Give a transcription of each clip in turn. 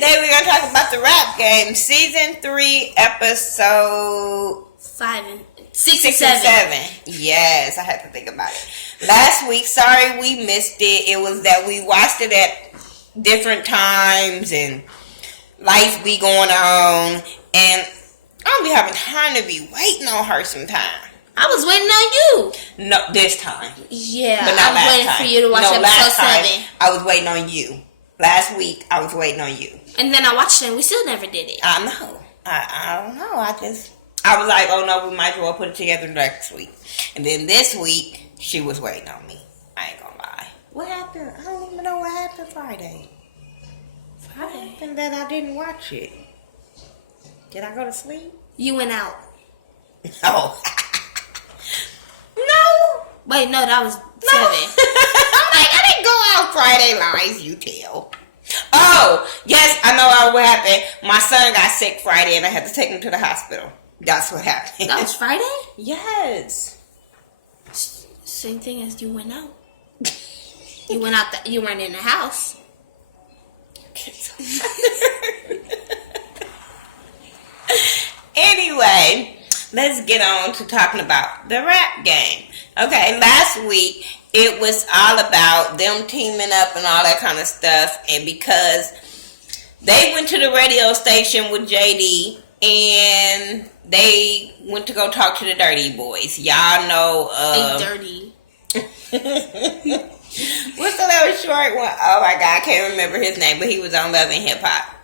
Today we're going to talk about the Rap Game, Season 3, Episode 6 and 7. Yes, I had to think about it. Last week, sorry we missed it. It was that we watched it at different times and life be going on. And I don't be having time to be waiting on her sometime. I was waiting on you. No, this time. Yeah, but not I was waiting for you to watch episode 7. I was waiting on you. Last week, I was waiting on you. And then I watched it and we still never did it. I know. I don't know. I was like, oh no, we might as well put it together next week. And then this week, she was waiting on me. I ain't gonna lie. What happened? I don't even know what happened Friday. What happened that I didn't watch it? Did I go to sleep? You went out. Oh. No. Wait, no, that was 7. I didn't go out Friday, lies you tell. Oh, yes, I know what happened. My son got sick Friday and I had to take him to the hospital. That's what happened. That was Friday? Yes. Same thing as you went out. You went out, you weren't in the house. Anyway, let's get on to talking about the Rap Game. Okay, last week it was all about them teaming up and all that kind of stuff. And because they went to the radio station with JD and they went to go talk to the Dirty Boys. Y'all know. Dirty. What's the little short one? Oh my God, I can't remember his name, but he was on Love and Hip Hop.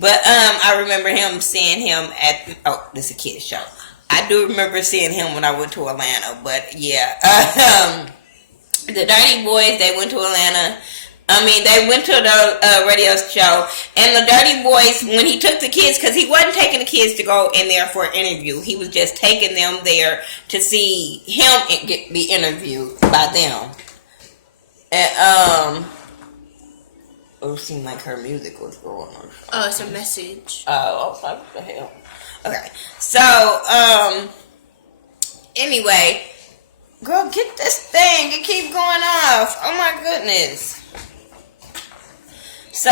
But I remember him seeing him at. Oh, this is a kid's show. I do remember seeing him when I went to Atlanta. But yeah, the Dirty Boys, they went to Atlanta. They went to the radio show. And the Dirty Boys, when he took the kids, because he wasn't taking the kids to go in there for an interview. He was just taking them there to see him be interviewed by them. And, it seemed like her music was going on. Oh, it's a message. Oh, what the hell? Okay. So, anyway, girl, get this thing. It keeps going off. Oh my goodness. So,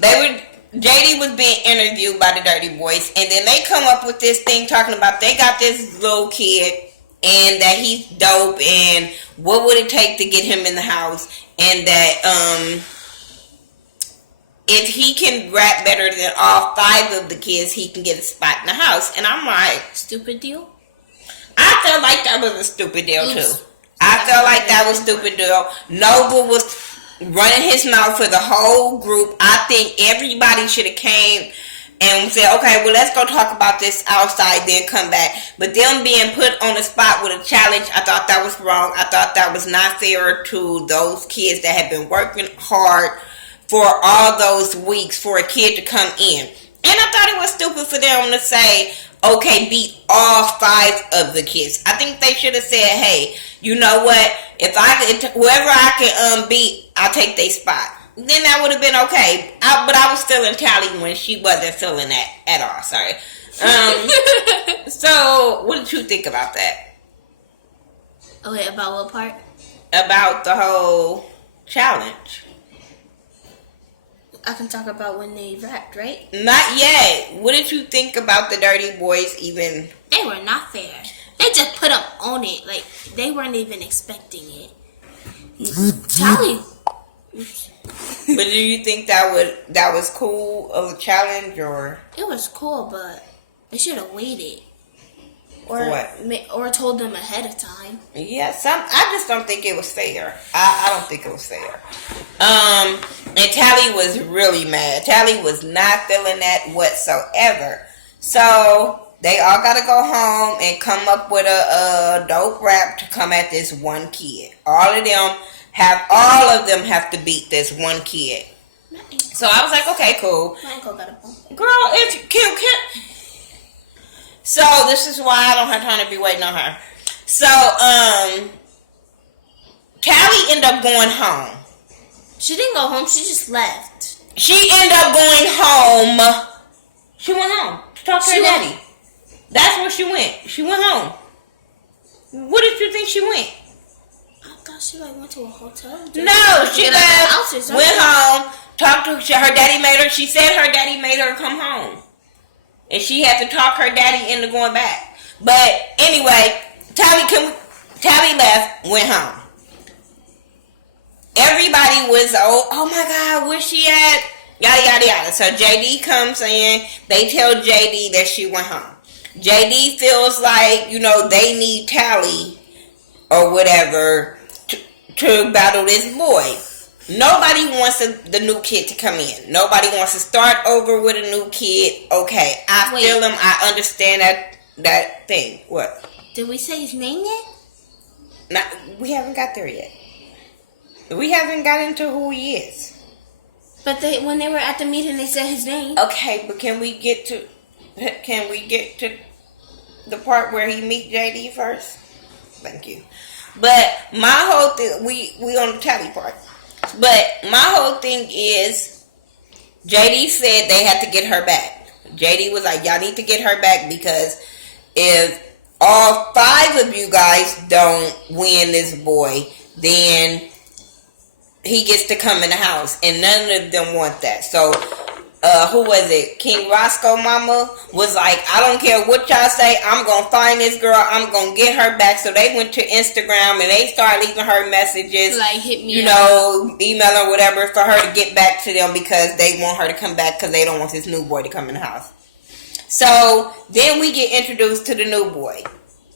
JD was being interviewed by the Dirty Boys, and then they come up with this thing talking about they got this little kid, and that he's dope, and what would it take to get him in the house, and that, if he can rap better than all 5 of the kids, he can get a spot in the house. And I'm like, stupid deal? I felt like that was a stupid deal, too. I felt like that was a stupid deal. Noble was running his mouth for the whole group. I think everybody should have came and said, okay, well, let's go talk about this outside, then come back. But them being put on the spot with a challenge, I thought that was wrong. I thought that was not fair to those kids that had been working hard for all those weeks for a kid to come in. And I thought it was stupid for them to say, okay, beat all 5 of the kids. I think they should have said, hey, you know what? Whoever I can beat, I'll take their spot. Then that would have been okay. But I was still in Tally when she wasn't feeling that at all. Sorry. So, what did you think about that? Okay, about what part? About the whole challenge. I can talk about when they rapped, right? Not yet. What did you think about the Dirty Boys even? They were not fair. They just put them on it. Like, they weren't even expecting it. Tally. But do you think that was cool of a challenge, or? It was cool, but they should have waited. Or for what? Or told them ahead of time. Yeah, I just don't think it was fair. I don't think it was fair. And Tally was really mad. Tally was not feeling that whatsoever. So they all got to go home and come up with a dope rap to come at this one kid. All of them have to beat this one kid. So I was like, okay, cool. My ankle got a bump. Girl, if you can't. So this is why I don't have time to be waiting on her. So, Tally ended up going home. She didn't go home. She just left. She ended up going home. She went home to talk to her daddy. That's where she went. She went home. What did you think she went? I thought she like went to a hotel. No, she left, went home, talked to her daddy. Made her. She said her daddy made her come home, and she had to talk her daddy into going back. But anyway, Tally left, went home. Everybody was, oh my God, where's she at? Yada, yada, yada. So JD comes in. They tell JD that she went home. JD feels like, they need Tally or whatever to battle this boy. Nobody wants the new kid to come in. Nobody wants to start over with a new kid. Okay, I feel him. I understand that thing. What? Did we say his name yet? We haven't got there yet. We haven't got into who he is. But when they were at the meeting, they said his name. Okay, but can we get to the part where he meet JD first? Thank you. But my whole thing, we on the Tally part. But my whole thing is, JD said they had to get her back. JD was like, y'all need to get her back because if all 5 of you guys don't win this boy, then he gets to come in the house, and none of them want that. So, who was it? King Roscoe mama was like, I don't care what y'all say, I'm going to find this girl, I'm going to get her back. So they went to Instagram, and they started leaving her messages. Like, hit me email or whatever for her to get back to them because they want her to come back because they don't want this new boy to come in the house. So, then we get introduced to the new boy.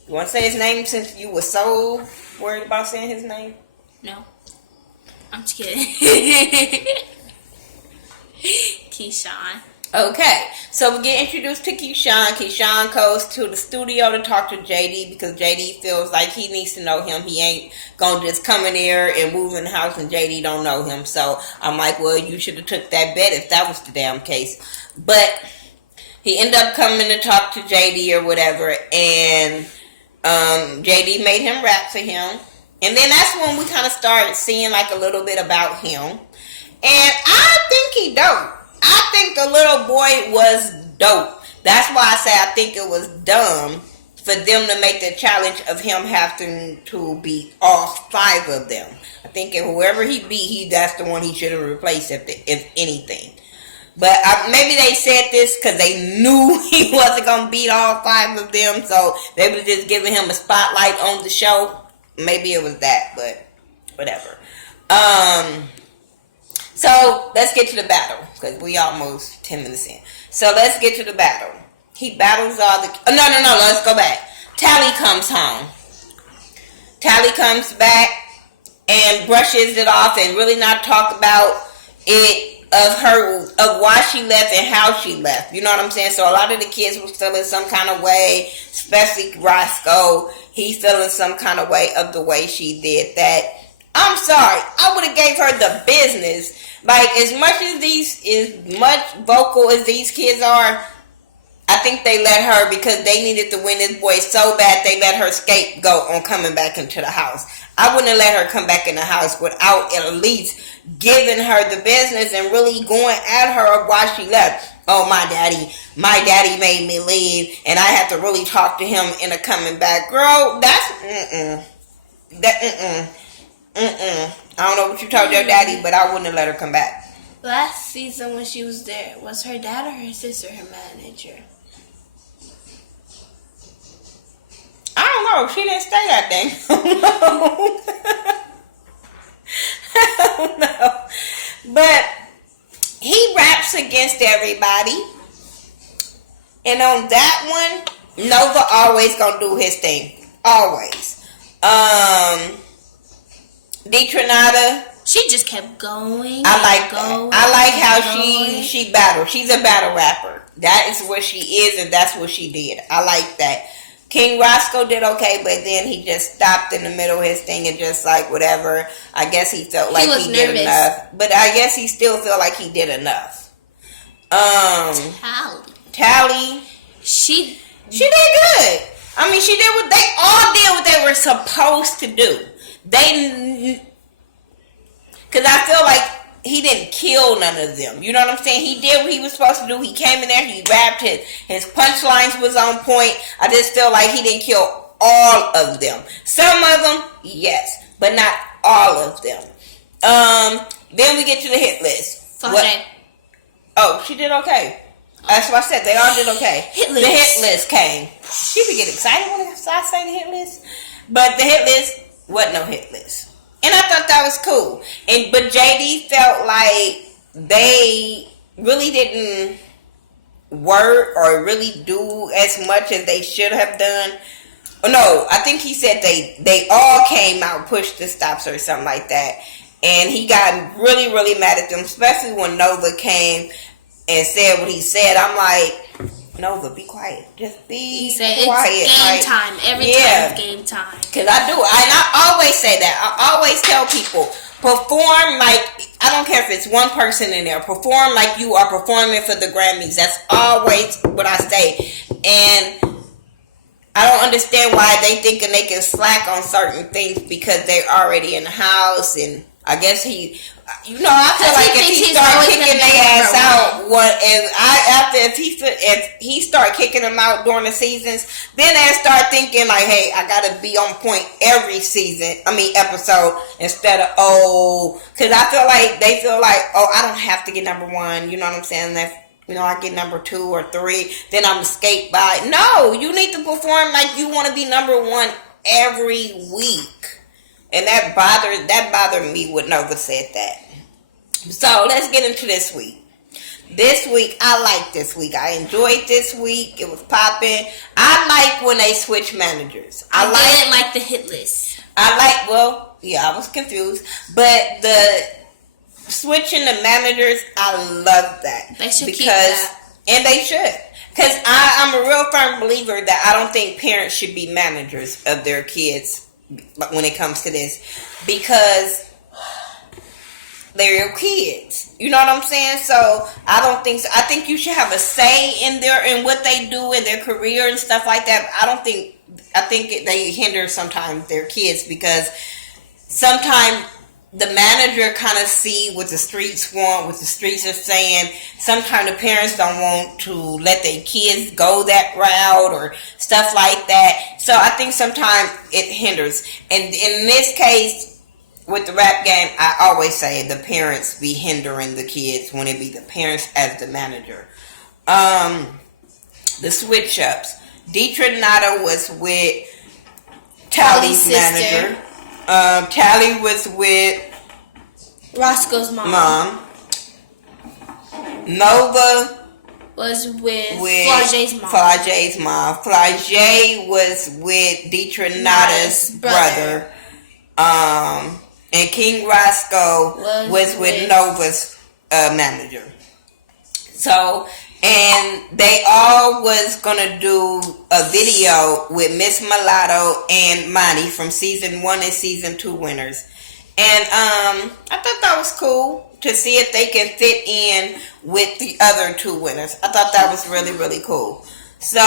You want to say his name since you were so worried about saying his name? No. I'm just kidding. Keyshawn. Okay, so we get introduced to Keyshawn. Keyshawn goes to the studio to talk to JD because JD feels like he needs to know him. He ain't gonna just come in there and move in the house and JD don't know him. So I'm like, well, you should have took that bet if that was the damn case. But he ended up coming to talk to JD or whatever, and JD made him rap for him. And then that's when we kind of started seeing like a little bit about him. And I think he dope. I think the little boy was dope. That's why I say I think it was dumb for them to make the challenge of him having to beat all 5 of them. I think if whoever he beat, that's the one he should have replaced if anything. But maybe they said this because they knew he wasn't going to beat all 5 of them. So they were just giving him a spotlight on the show. Maybe it was that, but whatever. So let's get to the battle because we almost 10 minutes in. So let's get to the battle. He battles all the. Oh, no. Let's go back. Tally comes home. Tally comes back and brushes it off and really not talk about it of why she left and how she left. You know what I'm saying? So a lot of the kids were feeling some kind of way, especially Roscoe. He's feeling some kind of way of the way she did that. I'm sorry. I would have gave her the business. Like, as much vocal as these kids are, I think they let her because they needed to win this boy so bad they let her scapegoat on coming back into the house. I wouldn't have let her come back in the house without at least giving her the business and really going at her why she left. Oh, my daddy made me leave and I had to really talk to him into coming back. Girl, that's I don't know what you told your daddy, but I wouldn't have let her come back. Last season when she was there, was her dad or her sister her manager? I don't know. She didn't stay that day. I don't know. But he raps against everybody. And on that one, Nova always gonna do his thing. Always. Detronada. She just kept going. I like that. I like how she battled. She's a battle rapper. That is what she is, and that's what she did. I like that. King Roscoe did okay, but then he just stopped in the middle of his thing and just like whatever. I guess he felt like he did enough. But I guess he still felt like he did enough. Tally. She did good. I mean, she did what they all did what they were supposed to do. Because I feel like he didn't kill none of them. You know what I'm saying? He did what he was supposed to do. He came in there, he rapped, his punchlines was on point. I just feel like he didn't kill all of them. Some of them, yes, but not all of them. Then we get to the hit list. Okay. Oh, she did okay. That's what I said. They all did okay. Hit list. The hit list came. She would get excited when I say the hit list. But the hit list wasn't no hit list. And I thought that was cool. But JD felt like they really didn't work or really do as much as they should have done. No, I think he said they all came out, pushed the stops or something like that. And he got really, really mad at them, especially when Nova came and said what he said. I'm like, Nova, be quiet. Just be quiet. It's game time. Every time it's game time. Because I do. And I always say that. I always tell people, perform like, I don't care if it's one person in there. Perform like you are performing for the Grammys. That's always what I say. And I don't understand why they thinking they can slack on certain things because they're already in the house. And I guess I feel like if he start kicking their ass out, if he start kicking them out during the seasons, then they start thinking like, hey, I gotta be on point every episode instead of because they feel like, I don't have to get number one. You know what I'm saying? That I get number 2 or 3, then I'm escaped by. No, you need to perform like you want to be number one every week. And that bothered me when Nova said that. So let's get into this week. This week, I liked this week. I enjoyed this week. It was popping. I like when they switch managers. I didn't like the hit list. I was confused. But the switching the managers, I love that. They should keep that. And they should. Because I'm a real firm believer that I don't think parents should be managers of their kids when it comes to this, because they're your kids. You know what I'm saying? So I don't think so. I think you should have a say in what they do in their career and stuff like that. I think they hinder sometimes their kids, because sometimes the manager kind of see what the streets want, what the streets are saying. Sometimes the parents don't want to let their kids go that route or stuff like that. So I think sometimes it hinders. And in this case, with the rap game, I always say the parents be hindering the kids when it be the parents as the manager. The switch ups. Deidre Nada was with Tally's manager. Tally was with Roscoe's mom. Nova was with Flage's mom. Flage was with Deidre Nada's brother. And King Roscoe was with Nova's manager. So, and they all was gonna do a video with Miss Mulatto and Monty from season 1 and season 2 winners. And I thought that was cool to see if they can fit in with the other 2 winners. I thought that was really, really cool. So,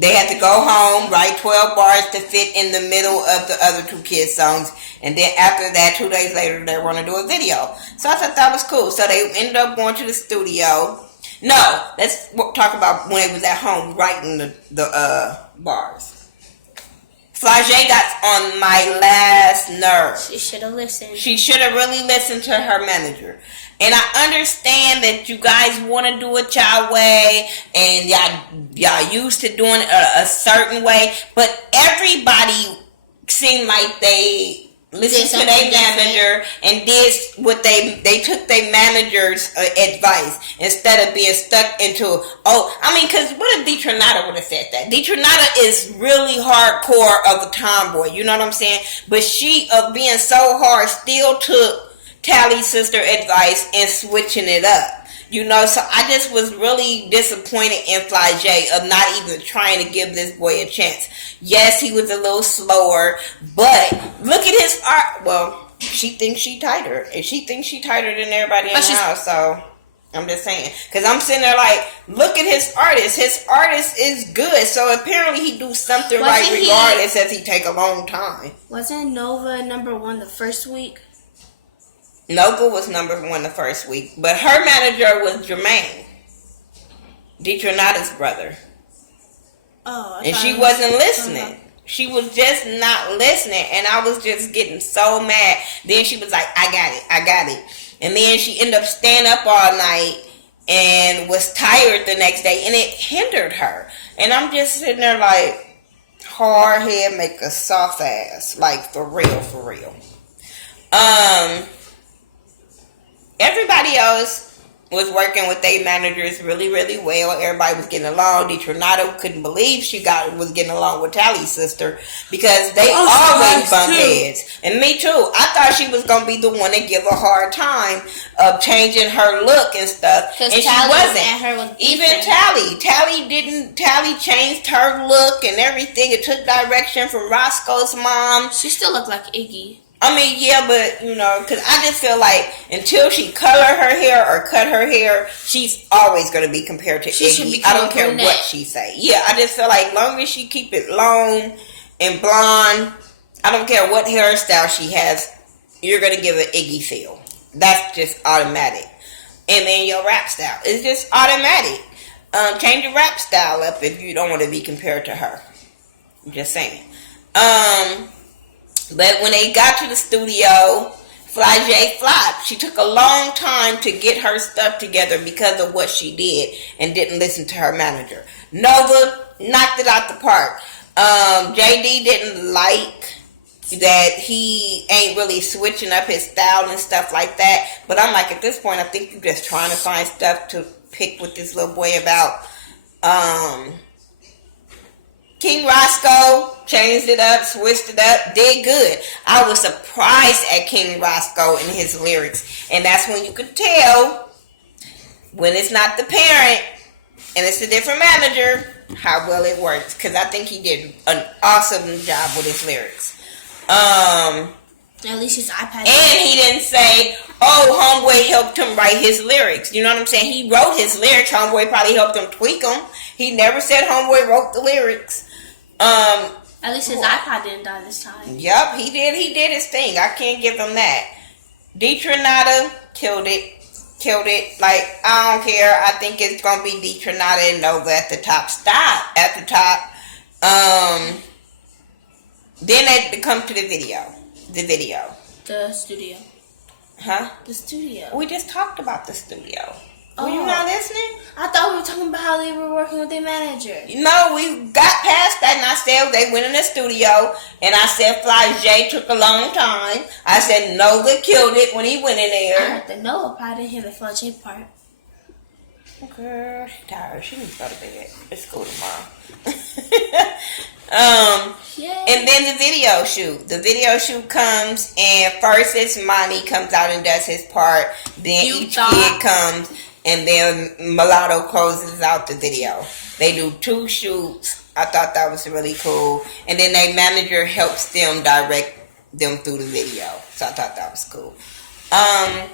they had to go home, write 12 bars to fit in the middle of the other 2 kids' songs. And then after that, 2 days later, they were going to do a video. So I thought that was cool. So they ended up going to the studio. No, let's talk about when they was at home writing the bars. Flage got on my last nerve. She should have listened. She should have really listened to her manager. And I understand that you guys want to do it y'all way, and y'all used to doing it a certain way, but everybody seemed like they listened to their manager and did what they took their manager's advice instead of being stuck into, because what if Deidre Nada would have said that? Deidre Nada is really hardcore of a tomboy, you know what I'm saying? But she, of being so hard, still took Tally's sister advice and switching it up. You know, so I just was really disappointed in Flage of not even trying to give this boy a chance. Yes, he was a little slower, but look at his art. Well, she thinks she tighter, and she thinks she tighter than everybody in the house. So I'm just saying, because I'm sitting there like, look at his artist. His artist is good. So apparently he do something right, regardless if he take a long time. Wasn't Nova number 1 the first week? Nova was number 1 the first week, but her manager was Jermaine, Deidre Nada's brother. Oh, and she wasn't listening. She was just not listening, and I was just getting so mad. Then she was like, I got it. And then she ended up staying up all night and was tired the next day, and it hindered her. And I'm just sitting there like, hard head make a soft ass. Like, for real. Everybody else was working with their managers really, really well. Everybody was getting along. Detronato couldn't believe she was getting along with Tally's sister because they always bump heads. And me too. I thought she was going to be the one to give a hard time of changing her look and stuff. And she wasn't. Even Tally changed her look and everything. It took direction from Roscoe's mom. She still looked like Iggy. I mean, yeah, but, because I just feel like until she color her hair or cut her hair, she's always going to be compared to Iggy. I don't care what she say. Yeah, I just feel like long as she keep it long and blonde, I don't care what hairstyle she has, you're going to give an Iggy feel. That's just automatic. And then your rap style is just automatic. Change your rap style up if you don't want to be compared to her. I'm just saying. But when they got to the studio, Fly J flopped. She took a long time to get her stuff together because of what she did and didn't listen to her manager. Nova knocked it out the park. JD didn't like that he ain't really switching up his style and stuff like that. But I'm like, at this point, I think you're just trying to find stuff to pick with this little boy about. King Roscoe changed it up, switched it up, did good. I was surprised at King Roscoe and his lyrics. And that's when you could tell when it's not the parent and it's a different manager, how well it works. Because I think he did an awesome job with his lyrics. At least his iPad. And he didn't say, Homeboy helped him write his lyrics. You know what I'm saying? He wrote his lyrics. Homeboy probably helped him tweak them. He never said Homeboy wrote the lyrics. At least his iPod didn't die this time. Yep, he did. He did his thing. I can't give him that. Detronata killed it. Like, I don't care. I think it's gonna be Detronata and Nova at the top. Stop at the top. Then they come to the video. The studio. Huh? The studio. We just talked about the studio. Were you not listening? I thought we were talking about how they were working with their manager. No, we got past that, and I said they went in the studio, and I said Fly J took a long time. I said Nova killed it when he went in there. I heard the Nova part, I didn't hear the Fly J part. Girl, she's tired. She needs to go to bed. It's school tomorrow. And then the video shoot. The video shoot comes, and first it's Monty comes out and does his part. Then each kid comes. And then Mulatto closes out the video. They do 2 shoots. I thought that was really cool. And then their manager helps them direct them through the video. So I thought that was cool. I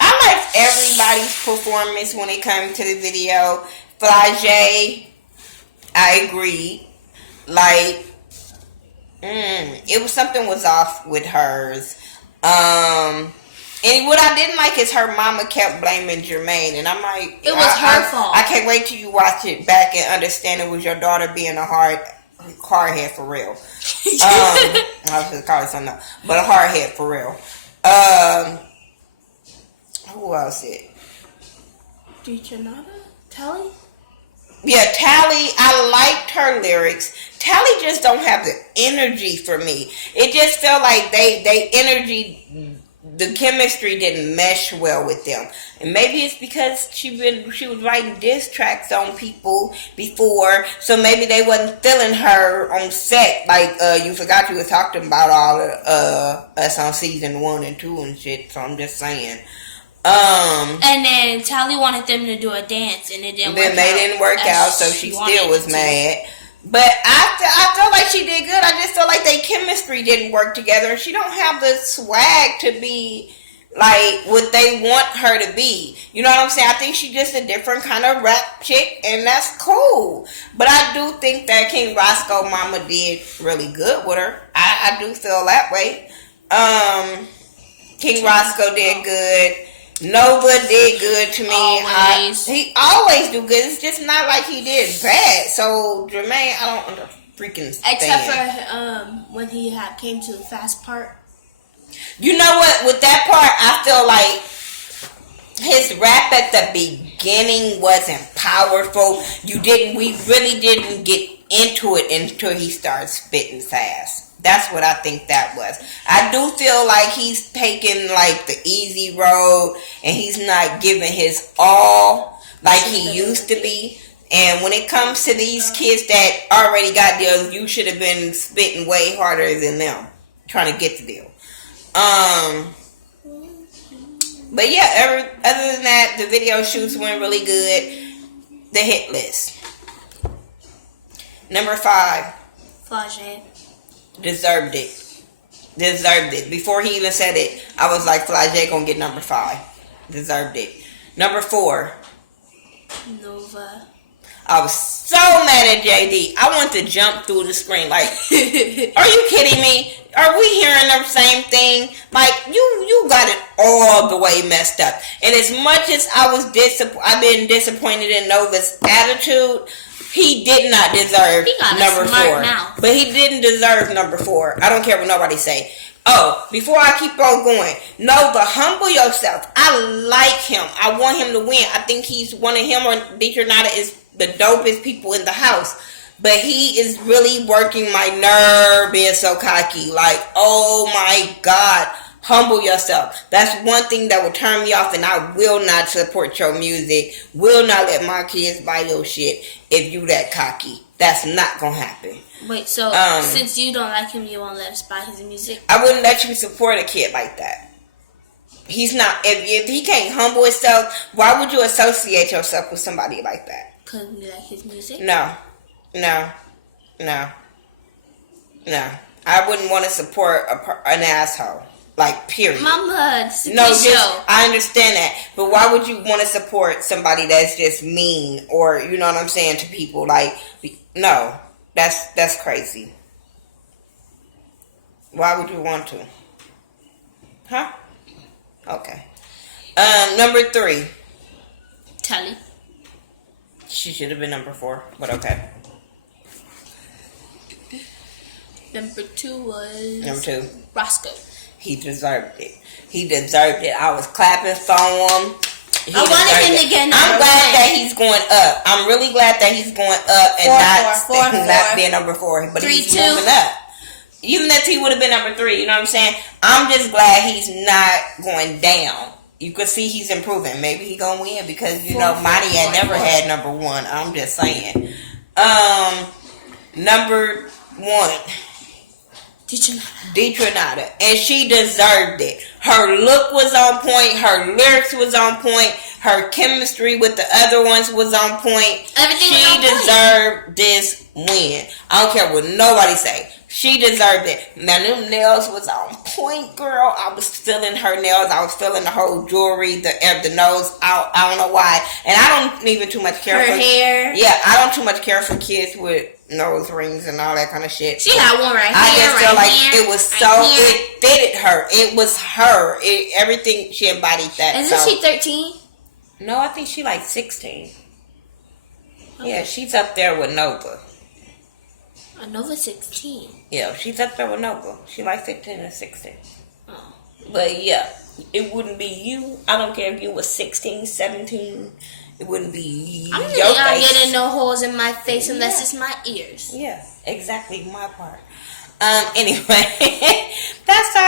liked everybody's performance when it came to the video. Fly J, I agree. Like, it was something was off with hers. And what I didn't like is her mama kept blaming Jermaine. And I'm like... It was her fault. I can't wait till you watch it back and understand it was your daughter being a hard head for real. I was just calling something else. But a hard head for real. Who else it? Detronata? Tally? Yeah, Tally, I liked her lyrics. Tally just don't have the energy for me. It just felt like they energy... The chemistry didn't mesh well with them. And maybe it's because she was writing diss tracks on people before, so maybe they wasn't feeling her on set. Like, you forgot you were talking about all us on season 1 and 2 and shit, so I'm just saying. And then Tally wanted them to do a dance, and it didn't work out. Then they didn't work out, so she still was mad. But I felt like she did good. I just felt like their chemistry didn't work together. She don't have the swag to be like what they want her to be. You know what I'm saying? I think she's just a different kind of rap chick, and that's cool. But I do think that King Roscoe mama did really good with her. I do feel that way. King Roscoe did good. Nova did good to me. Always. He always do good. It's just not like he did bad. So Jermaine, I don't freaking Except stand. for when he came to the fast part. You know what? With that part, I feel like his rap at the beginning wasn't powerful. We really didn't get into it until he started spitting fast. That's what I think that was. I do feel like he's taking like the easy road and he's not giving his all like he used to be. And when it comes to these kids that already got deals, you should have been spitting way harder than them trying to get the deal. But yeah, other than that, the video shoots went really good. The hit list. Number 5. Flagey. Deserved it. Before he even said it, I was like, Flagey gonna get number 5. Deserved it. Number 4. Nova. I was so mad at JD. I want to jump through the screen. Like, are you kidding me? Are we hearing the same thing? Like, you got it all the way messed up. And as much as I've been disappointed in Nova's attitude, he did not deserve number 4. Mouth. But he didn't deserve number 4. I don't care what nobody say. Oh, before I keep on going, Nova, humble yourself. I like him. I want him to win. I think he's one of him or Deetranada is the dopest people in the house. But he is really working my nerve being so cocky. Like, oh my God. Humble yourself. That's one thing that will turn me off, and I will not support your music. Will not let my kids buy your shit if you that cocky. That's not gonna happen. Wait, so since you don't like him, you won't let us buy his music? I wouldn't let you support a kid like that. He's not. If he can't humble himself, why would you associate yourself with somebody like that? Because you like his music? No. I wouldn't want to support an asshole. Like, period. Mama, no, just, I understand that. But why would you want to support somebody that's just mean or, you know what I'm saying, to people? Like, no. That's crazy. Why would you want to? Huh? Okay. Number 3. Telly. She should have been number 4, but okay. Number 2 was... Number 2. Roscoe. He deserved it. I was clapping for him. I wanted him to get number 1. I'm glad that he's going up. I'm really glad that he's going up and not being number 4. But he's moving up. Even if he would have been number 3, you know what I'm saying? I'm just glad he's not going down. You could see he's improving. Maybe he's going to win because, you know, Monty had never had number 1. I'm just saying. Number 1. Deetranada. And she deserved it. Her look was on point. Her lyrics was on point. Her chemistry with the other ones was on point. She deserved this win. I don't care what nobody say. She deserved it. Now, them nails was on point, girl. I was feeling her nails. I was feeling the whole jewelry, the nose. I don't know why. And I don't even too much care for her hair. Yeah, I don't too much care for kids with nose rings and all that kind of shit. She had one right here. I just feel like here, it was it fitted her. It was her. Everything, she embodied that. Isn't she 13? No, I think she like 16. Okay. Yeah, she's up there with Nova. Nova 16. Yeah, she's up there with Nova. She like 15 and 16. Oh. But yeah, it wouldn't be you. I don't care if you was 16, 17. It wouldn't be I'm your not face. getting no holes in my face unless it's my ears. Yeah, exactly my part. Anyway, that's all